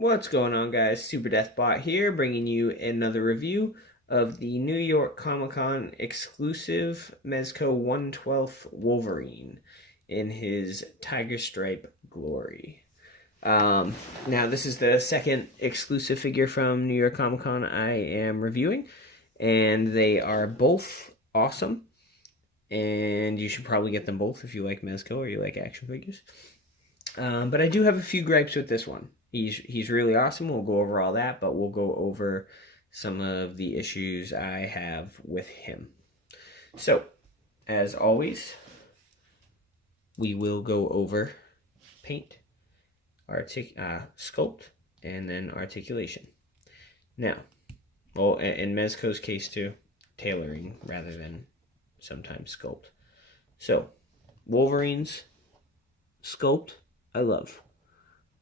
What's going on, guys? Super Deathbot here, bringing you another review of the New York Comic Con exclusive Mezco 1/12 Wolverine in his Tiger Stripe glory. Now, this is the second exclusive figure from New York Comic Con I am reviewing, and they are both awesome, and you should probably get them both if you like Mezco or you like action figures. But I do have a few gripes with this one. He's really awesome. We'll go over all that, but we'll go over some of the issues I have with him. So, as always, we will go over paint, sculpt, and then articulation. Now, well, in Mezco's case too, tailoring rather than sometimes sculpt. So, Wolverine's sculpt, I love.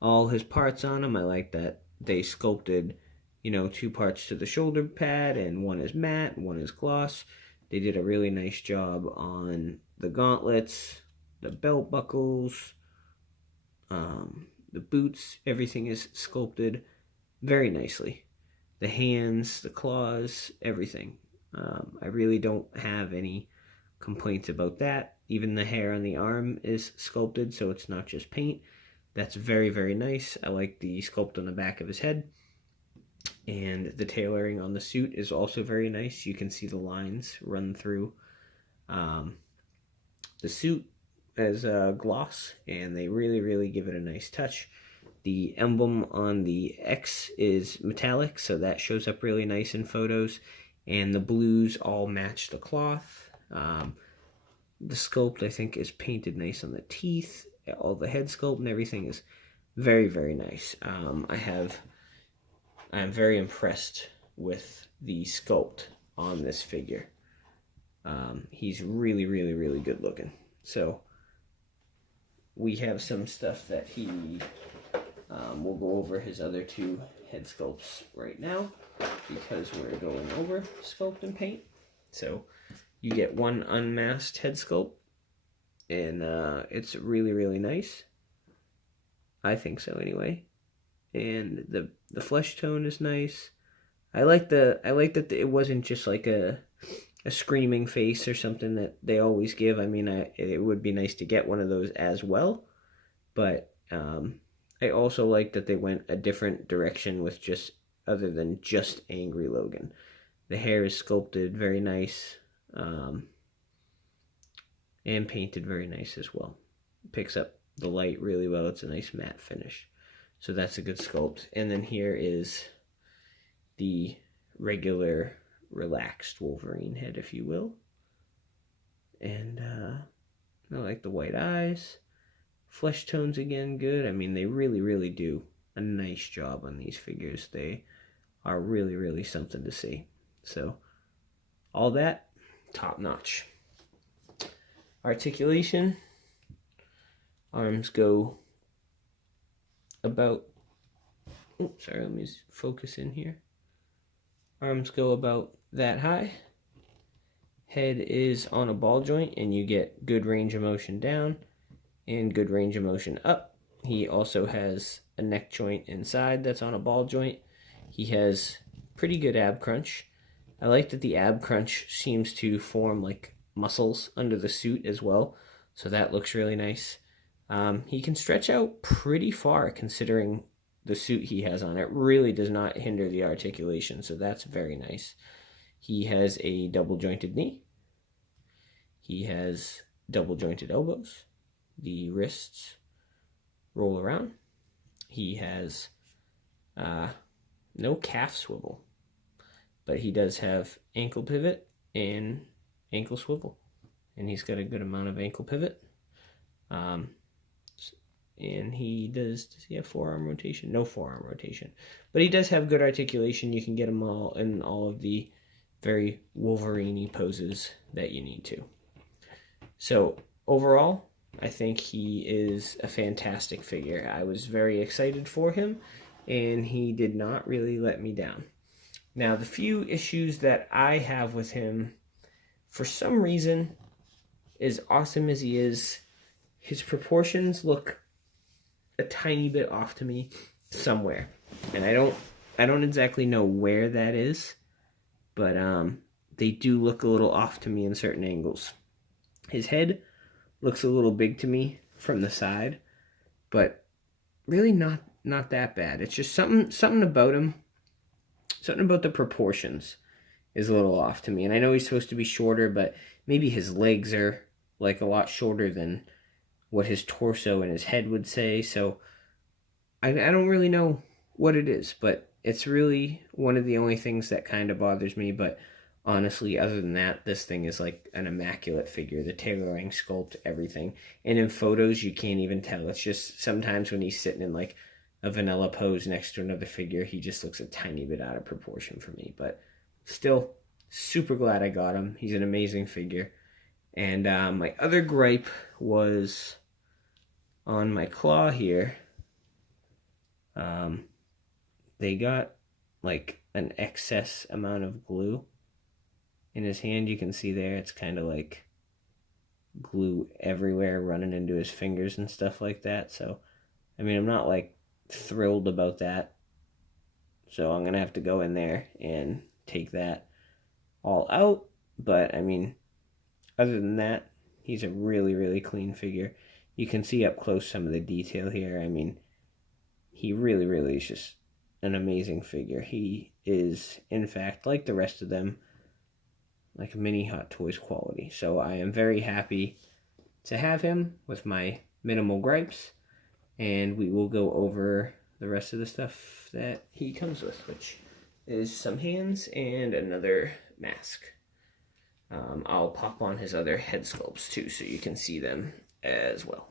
All his parts on him, I like that they sculpted, two parts to the shoulder pad, and one is matte, one is gloss. They did a really nice job on the gauntlets, the belt buckles, the boots. Everything is sculpted very nicely. The hands, the claws, everything. I really don't have any complaints about that. Even the hair on the arm is sculpted, so it's not just paint. That's very, very nice. I like the sculpt on the back of his head. And the tailoring on the suit is also very nice. You can see the lines run through the suit as gloss, and they really, really give it a nice touch. The emblem on the X is metallic, so that shows up really nice in photos. And the blues all match the cloth. The sculpt, I think, is painted nice on the teeth. All the head sculpt and everything is very, very nice. I'm very impressed with the sculpt on this figure. He's really, really, really good looking. So we have some stuff that we'll go over his other two head sculpts right now because we're going over sculpt and paint. So you get one unmasked head sculpt, and it's really, really nice. I think so anyway. And the flesh tone is nice. I like that it wasn't just like a screaming face or something that they always give. I mean, it would be nice to get one of those as well, but I also like that they went a different direction with other than just Angry Logan. The hair is sculpted very nice. And painted very nice as well. Picks up the light really well. It's a nice matte finish. So that's a good sculpt. And then here is the regular relaxed Wolverine head, if you will. And I like the white eyes. Flesh tones again, good. I mean, they really, really do a nice job on these figures. They are really, really something to see. So all that, top notch. Articulation, arms go about, let me focus in here. Arms go about that high. Head is on a ball joint, and you get good range of motion down and good range of motion up. He also has a neck joint inside that's on a ball joint. He has pretty good ab crunch. I like that the ab crunch seems to form like muscles under the suit as well, so that looks really nice. He can stretch out pretty far considering the suit he has on. It really does not hinder the articulation, so that's very nice. He has a double jointed knee. He has double jointed elbows. The wrists roll around. He has no calf swivel, but he does have ankle pivot and ankle swivel, and he's got a good amount of ankle pivot. And does he have forearm rotation? No forearm rotation, but he does have good articulation. You can get him all in all of the very Wolverine-y poses that you need to. So overall, I think he is a fantastic figure. I was very excited for him, and he did not really let me down. Now, the few issues that I have with him, for some reason, as awesome as he is, his proportions look a tiny bit off to me somewhere. And I don't exactly know where that is, but they do look a little off to me in certain angles. His head looks a little big to me from the side, but really not that bad. It's just something about him, something about the proportions is a little off to me. And I know he's supposed to be shorter, but maybe his legs are like a lot shorter than what his torso and his head would say. So I don't really know what it is, but it's really one of the only things that kind of bothers me. But honestly, other than that, this thing is like an immaculate figure. The tailoring, sculpt, everything. And in photos, you can't even tell. It's just sometimes when he's sitting in like a vanilla pose next to another figure, he just looks a tiny bit out of proportion for me. But still, super glad I got him. He's an amazing figure. And my other gripe was on my claw here. They got like an excess amount of glue in his hand. You can see there, it's kind of like glue everywhere running into his fingers and stuff like that. So, I mean, I'm not like thrilled about that. So I'm going to have to go in there and take that all out. But, I mean, other than that, he's a really, really clean figure. You can see up close some of the detail here. I mean, he really, really is just an amazing figure. He is, in fact, like the rest of them, like a mini Hot Toys quality. So I am very happy to have him with my minimal gripes. And we will go over the rest of the stuff that he comes with, which is some hands and another mask. I'll pop on his other head sculpts too, so you can see them as well.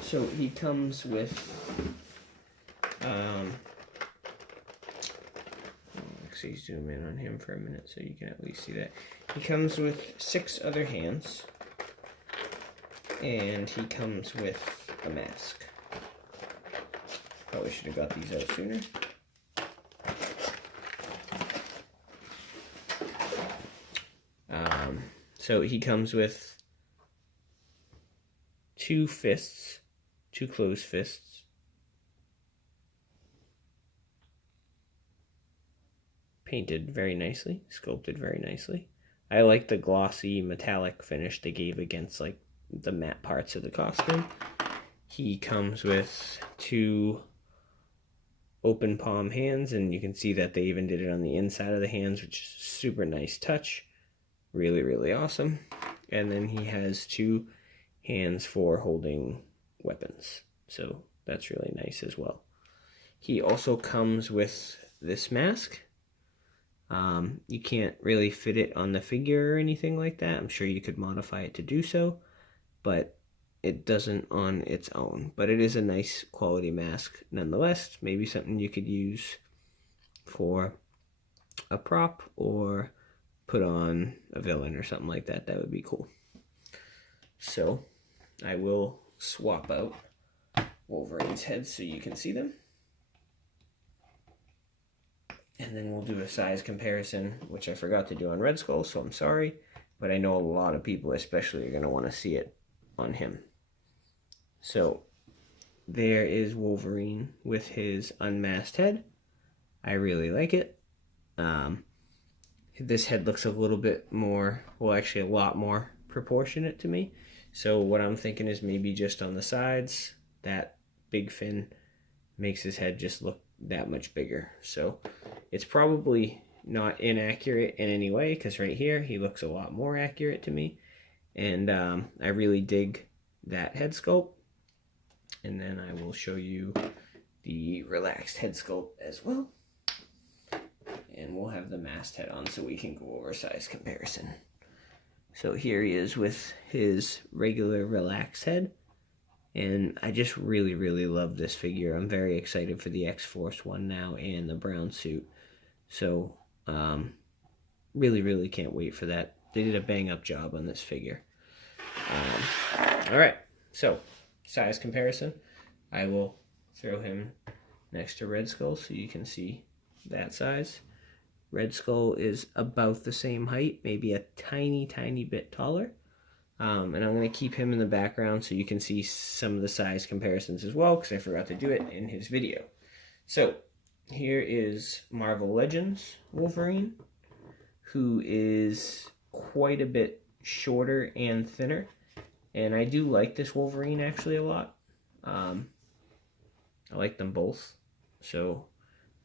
So he comes with, actually zoom in on him for a minute so you can at least see that. He comes with 6 other hands, and he comes with a mask. Probably should have got these out sooner. So he comes with 2 fists, 2 closed fists, painted very nicely, sculpted very nicely. I like the glossy metallic finish they gave against like the matte parts of the costume. He comes with 2 open palm hands, and you can see that they even did it on the inside of the hands, which is a super nice touch. Really, really awesome. And then he has 2 hands for holding weapons. So that's really nice as well. He also comes with this mask. You can't really fit it on the figure or anything like that. I'm sure you could modify it to do so, but it doesn't on its own. But it is a nice quality mask nonetheless. Maybe something you could use for a prop or put on a villain or something like that. That would be cool. So I will swap out Wolverine's heads so you can see them. And then we'll do a size comparison, which I forgot to do on Red Skull, so I'm sorry. But I know a lot of people especially are going to want to see it on him. So there is Wolverine with his unmasked head. I really like it. This head looks a little bit more, well, actually a lot more proportionate to me. So what I'm thinking is maybe just on the sides, that big fin makes his head just look that much bigger. So it's probably not inaccurate in any way, because right here he looks a lot more accurate to me. And I really dig that head sculpt. And then I will show you the relaxed head sculpt as well. And we'll have the masked head on so we can go over size comparison. So here he is with his regular relaxed head. And I just really, really love this figure. I'm very excited for the X-Force one now and the brown suit. So, really, really can't wait for that. They did a bang-up job on this figure. Alright, so size comparison. I will throw him next to Red Skull so you can see that size. Red Skull is about the same height, maybe a tiny, tiny bit taller. And I'm going to keep him in the background so you can see some of the size comparisons as well, because I forgot to do it in his video. So here is Marvel Legends Wolverine, who is quite a bit shorter and thinner. And I do like this Wolverine actually a lot. I like them both, so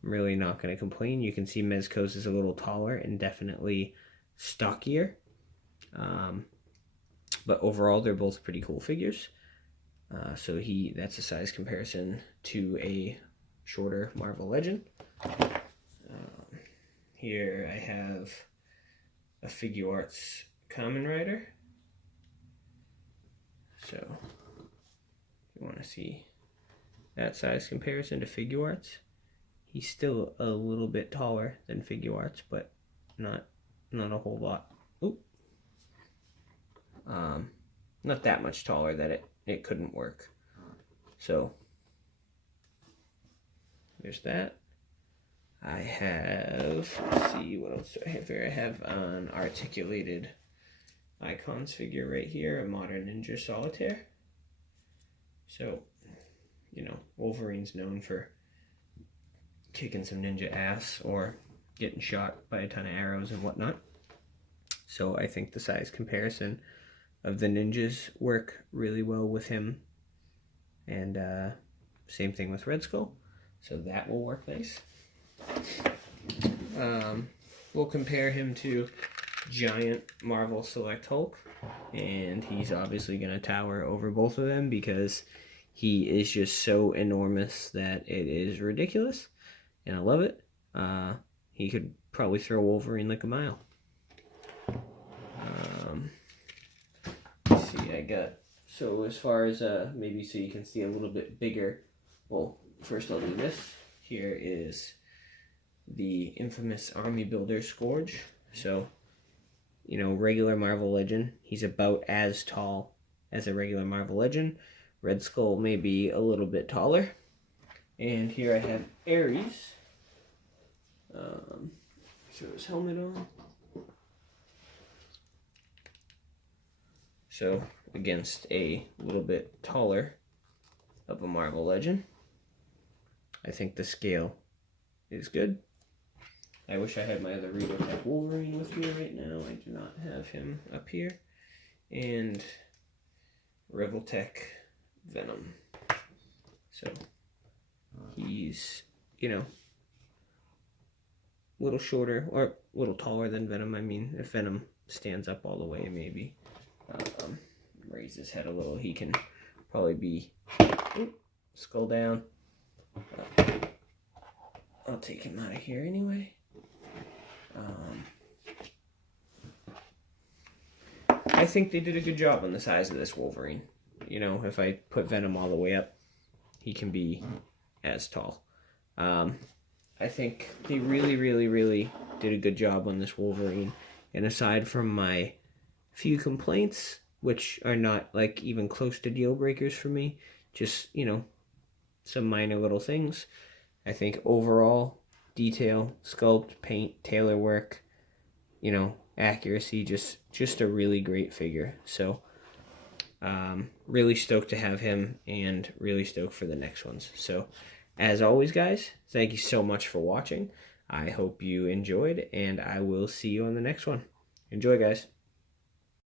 I'm really not going to complain. You can see Mezco's is a little taller and definitely stockier. But overall, they're both pretty cool figures. So that's a size comparison to a shorter Marvel Legend. Here I have a Figuarts Kamen Rider. So if you want to see that size comparison to Figuarts, he's still a little bit taller than Figuarts, but not a whole lot. Oop. Not that much taller that it couldn't work. So there's that. I have, let's see, what else do I have here? I have an articulated Icons figure right here, a Modern Ninja Solitaire. So, you know, Wolverine's known for kicking some ninja ass or getting shot by a ton of arrows and whatnot. So I think the size comparison of the ninjas work really well with him. And same thing with Red Skull. So that will work nice. We'll compare him to Giant Marvel Select Hulk. And he's obviously going to tower over both of them because he is just so enormous that it is ridiculous. And I love it. He could probably throw Wolverine like a mile. Let's see, I got, so as far as maybe so you can see a little bit bigger, well, first I'll do this. Here is the infamous Army Builder Scourge. So, you know, regular Marvel Legend, he's about as tall as a regular Marvel Legend. Red Skull may be a little bit taller. And here I have Ares. Throw his helmet on. So, against a little bit taller of a Marvel Legend. I think the scale is good. I wish I had my other Regaltech Wolverine with me right now. I do not have him up here. And Regaltech Venom. So, he's, you know, a little shorter, or a little taller than Venom. I mean, if Venom stands up all the way, maybe raise his head a little, he can probably be, skull down. I'll take him out of here anyway. I think they did a good job on the size of this Wolverine. You know, if I put Venom all the way up, he can be as tall. I think they really, really, really did a good job on this Wolverine. And aside from my few complaints, which are not like even close to deal breakers for me, just, you know, some minor little things, I think overall, detail, sculpt, paint, tailor work, you know, accuracy, just a really great figure. So really stoked to have him and really stoked for the next ones. So as always, guys, thank you so much for watching. I hope you enjoyed, and I will see you on the next one. Enjoy, guys.